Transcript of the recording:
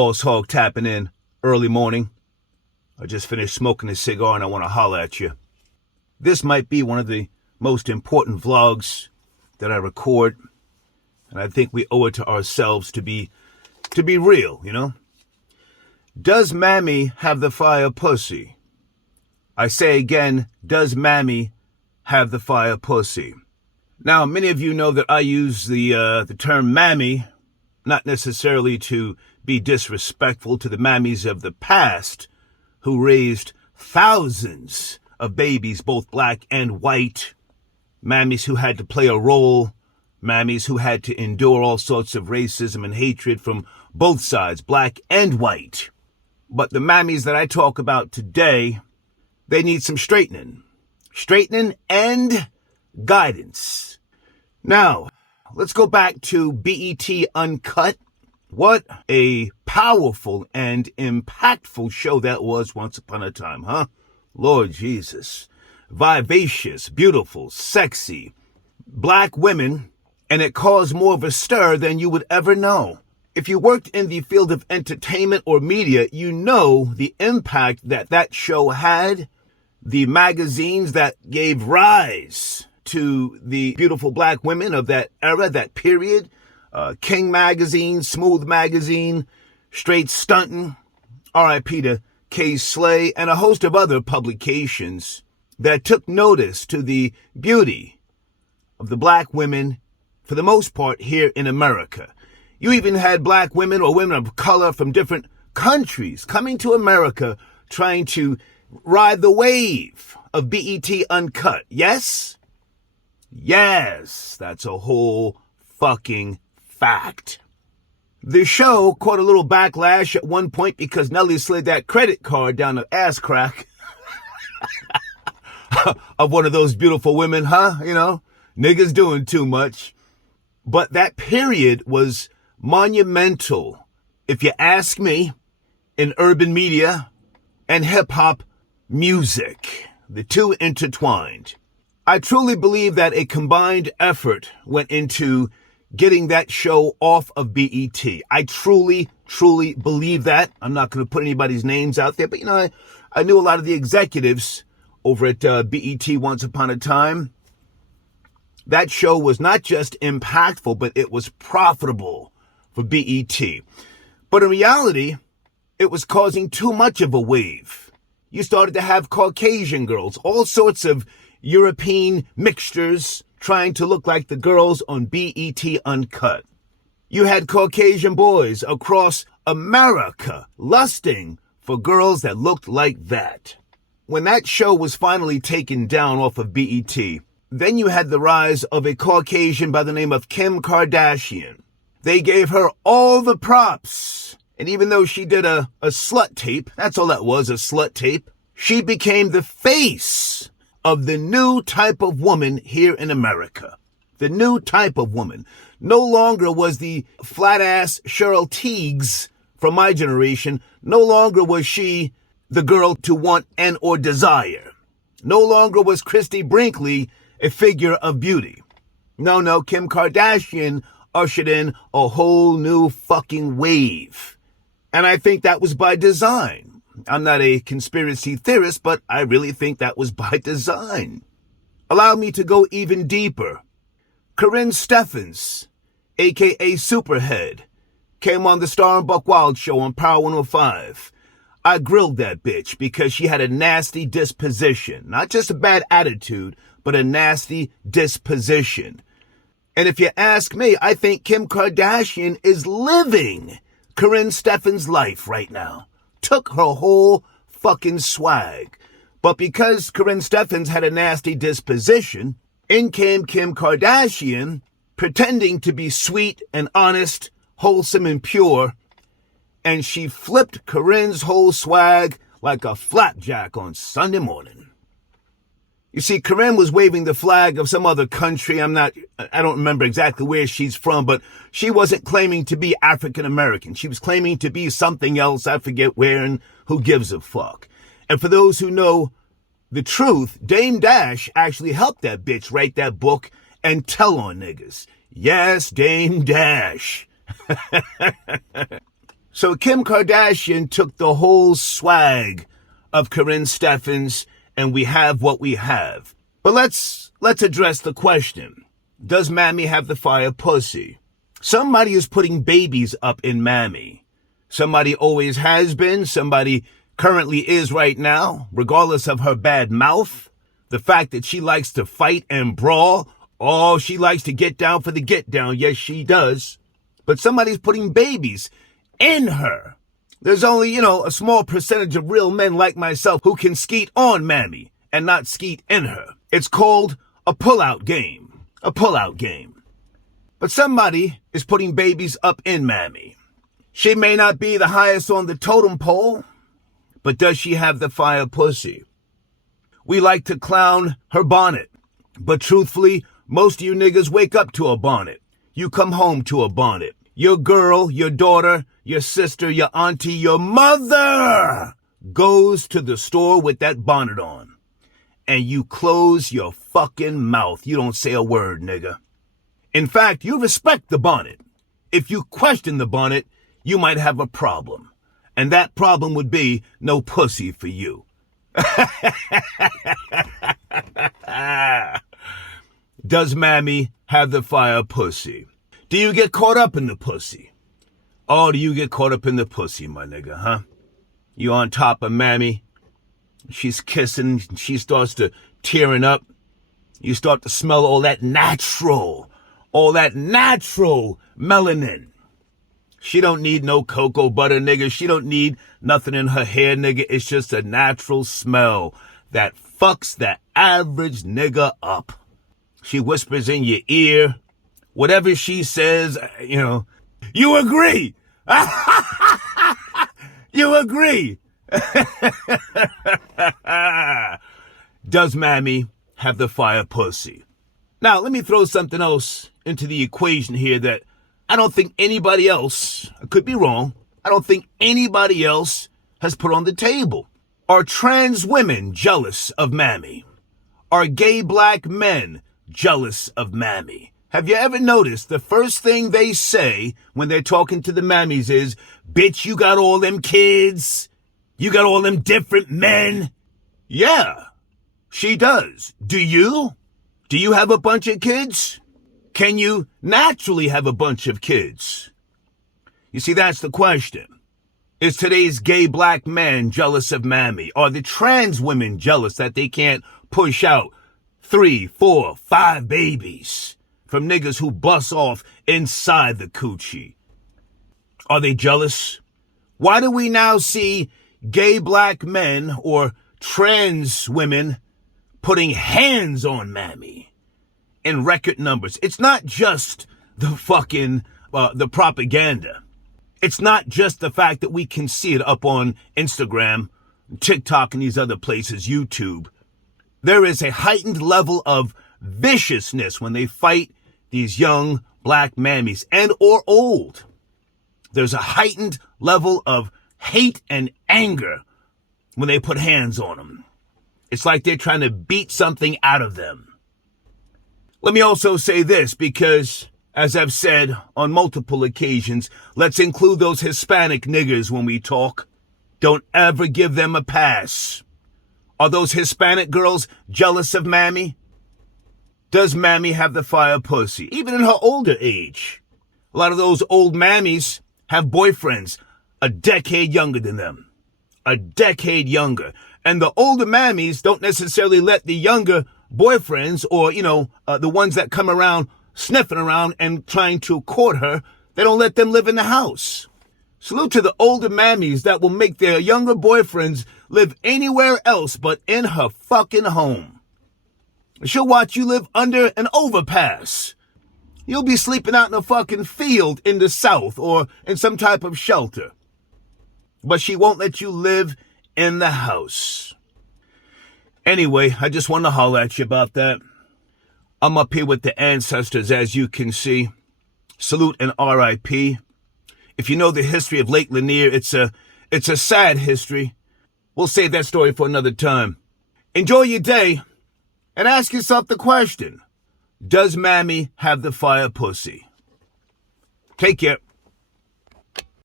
Boss Hog tapping in early morning. I just finished smoking a cigar and I want to holler at you. This might be one of the most important vlogs that I record, and I think we owe it to ourselves to be real, you know? Does Mammy have the fire pussy? I say again, does Mammy have the fire pussy? Now, many of you know that I use the term Mammy, not necessarily to be disrespectful to the Mammys of the past, who raised thousands of babies, both black and white, Mammys who had to play a role, Mammys who had to endure all sorts of racism and hatred from both sides, black and white. But the Mammys that I talk about today, they need some straightening and guidance. Now, let's go back to BET Uncut. What a powerful and impactful show that was once upon a time, huh? Lord Jesus. Vivacious, beautiful, sexy, black women, and it caused more of a stir than you would ever know. If you worked in the field of entertainment or media, you know the impact that show had. The magazines that gave rise to the beautiful black women of that era, that period. King Magazine, Smooth Magazine, Straight Stuntin', R.I.P. to K. Slay, and a host of other publications that took notice to the beauty of the black women, for the most part, here in America. You even had black women or women of color from different countries coming to America trying to ride the wave of BET Uncut. Yes? Yes, that's a whole fucking fact. The show caught a little backlash at one point because Nelly slid that credit card down the ass crack of one of those beautiful women, huh? You know, niggas doing too much. But that period was monumental, if you ask me, in urban media and hip-hop music, the two intertwined. I truly believe that a combined effort went into getting that show off of BET. I truly believe that. I'm not going to put anybody's names out there, but you know, I knew a lot of the executives over at BET once upon a time. That show was not just impactful, but it was profitable for BET. But in reality, it was causing too much of a wave. You started to have Caucasian girls, all sorts of European mixtures trying to look like the girls on BET Uncut. You had Caucasian boys across America lusting for girls that looked like that. When that show was finally taken down off of BET, then you had the rise of a Caucasian by the name of Kim Kardashian. They gave her all the props. And even though she did a slut tape, that's all that was, a slut tape, she became the face of the new type of woman here in America. The new type of woman. No longer was the flat-ass Cheryl Tiegs from my generation, no longer was she the girl to want and or desire. No longer was Christy Brinkley a figure of beauty. No, Kim Kardashian ushered in a whole new fucking wave. And I think that was by design. I'm not a conspiracy theorist, but I really think that was by design. Allow me to go even deeper. Corinne Steffens, a.k.a. Superhead, came on the Star and Buck Wild show on Power 105. I grilled that bitch because she had a nasty disposition. Not just a bad attitude, but a nasty disposition. And if you ask me, I think Kim Kardashian is living Corinne Steffens' life right now. Took her whole fucking swag. But because Corinne Steffens had a nasty disposition, in came Kim Kardashian, pretending to be sweet and honest, wholesome and pure, and she flipped Corinne's whole swag like a flapjack on Sunday morning. You see, Corinne was waving the flag of some other country. I don't remember exactly where she's from, but she wasn't claiming to be African American. She was claiming to be something else. I forget where, and who gives a fuck. And for those who know the truth, Dame Dash actually helped that bitch write that book and tell on niggas. Yes, Dame Dash. So Kim Kardashian took the whole swag of Corinne Steffens, and we have what we have. But let's address the question. Does Mammy have the fire pussy? Somebody is putting babies up in Mammy. Somebody always has been. Somebody currently is right now, regardless of her bad mouth. The fact that she likes to fight and brawl. Oh, she likes to get down for the get down. Yes, she does. But somebody's putting babies in her. There's only, a small percentage of real men like myself who can skeet on Mammy and not skeet in her. It's called a pullout game. A pullout game. But somebody is putting babies up in Mammy. She may not be the highest on the totem pole, but does she have the fire pussy? We like to clown her bonnet, but truthfully, most of you niggas wake up to a bonnet. You come home to a bonnet. Your girl, your daughter, your sister, your auntie, your mother goes to the store with that bonnet on. And you close your fucking mouth. You don't say a word, nigga. In fact, you respect the bonnet. If you question the bonnet, you might have a problem. And that problem would be no pussy for you. Does Mammy have the fire pussy? Do you get caught up in the pussy? Oh, do you get caught up in the pussy, my nigga, huh? You on top of Mammy. She's kissing. She starts to tearing up. You start to smell all that natural melanin. She don't need no cocoa butter, nigga. She don't need nothing in her hair, nigga. It's just a natural smell that fucks the average nigga up. She whispers in your ear. Whatever she says, you agree. You agree. Does Mammy have the fire pussy? Now, let me throw something else into the equation here that I don't think anybody else, I could be wrong, I don't think anybody else has put on the table. Are trans women jealous of Mammy? Are gay black men jealous of Mammy? Have you ever noticed the first thing they say when they're talking to the Mammys is, bitch, you got all them kids? You got all them different men? Yeah, she does. Do you? Do you have a bunch of kids? Can you naturally have a bunch of kids? You see, that's the question. Is today's gay black man jealous of Mammy? Are the trans women jealous that they can't push out 3, 4, 5 babies from niggas who bust off inside the coochie? Are they jealous? Why do we now see gay black men or trans women putting hands on Mammy in record numbers? It's not just the fucking, the propaganda. It's not just the fact that we can see it up on Instagram, TikTok, and these other places, YouTube. There is a heightened level of viciousness when they fight these young black mammies and or old. There's a heightened level of hate and anger when they put hands on them. It's like they're trying to beat something out of them. Let me also say this, because as I've said on multiple occasions, let's include those Hispanic niggers when we talk. Don't ever give them a pass. Are those Hispanic girls jealous of Mammy? Does Mammy have the fire pussy? Even in her older age. A lot of those old Mammies have boyfriends a decade younger than them. A decade younger. And the older Mammies don't necessarily let the younger boyfriends or, the ones that come around sniffing around and trying to court her, they don't let them live in the house. Salute to the older Mammies that will make their younger boyfriends live anywhere else but in her fucking home. She'll watch you live under an overpass. You'll be sleeping out in a fucking field in the South or in some type of shelter. But she won't let you live in the house. Anyway, I just wanted to holler at you about that. I'm up here with the ancestors, as you can see. Salute and R.I.P. If you know the history of Lake Lanier, it's a sad history. We'll save that story for another time. Enjoy your day and ask yourself the question, does Mammy have the fire pussy? Take care.